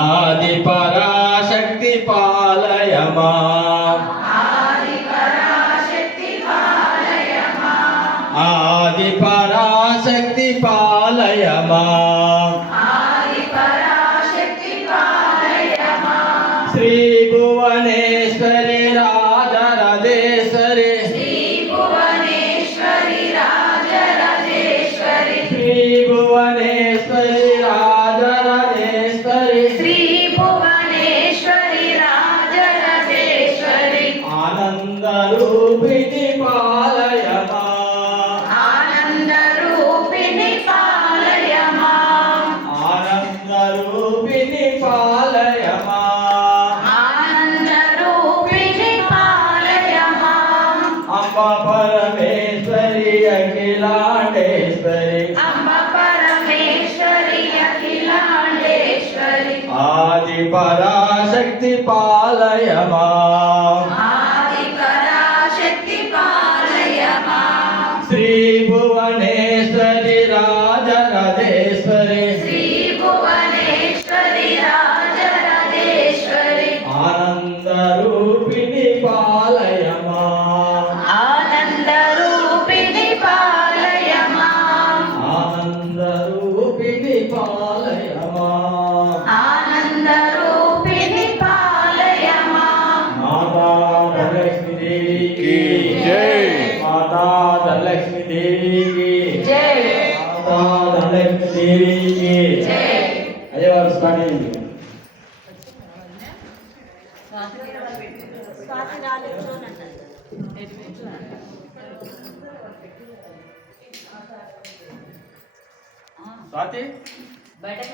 ఆది పరాశక్తి పాలయ మాం ఆది పరాశక్తి పాలయ మాం ఆది పరాశక్తి పాలయ మాం ఆది పరాశక్తి పాలయ మాం శ్రీ భువనేశ్వరి రాజరాజేశ్వరి శ్రీ భువనేశ్వరి రాజరాజేశ్వరి శ్రీ భువనేశ్వరి రాజరాజేశ్వరి శ్రీ భువనేశ్వరి రాజరాజేశ్వరి ఆనంద రూపిణి పాలయ మాం ఆనంద రూపిణి పాలయ మాం ఆనంద రూపిణి పాలయ మాం ఆనంద రూపిణి పాలయ మాం అంబ పరమేశ్వరి అఖిలాండేశ్వరి అంబ పరమేశ్వరి అఖిలాండేశ్వరి ఆది పరాశక్తి పాలయ మాం ఆది పరాశక్తి పాలయ మాం శ్రీ భువనేశ్వరి రాజరాజేశ్వరి శ్రీ భువనేశ్వరి రాజరాజేశ్వరి ఆనంద రూపిణి పాలయ మాం ఆనంద రూపిణి పాలయ మాం ఆనంద రూపిణి పాలయ మాం ఆనంద రూపిణి పాలయ మాం మాతా ధనలక్ష్మి దేవికి జై. మాతా ధనలక్ష్మి దేవికి జై మాతా ధనలక్ష్మి దేవికి జై అయ్యవారు స్వామి స్వాతి బయటకు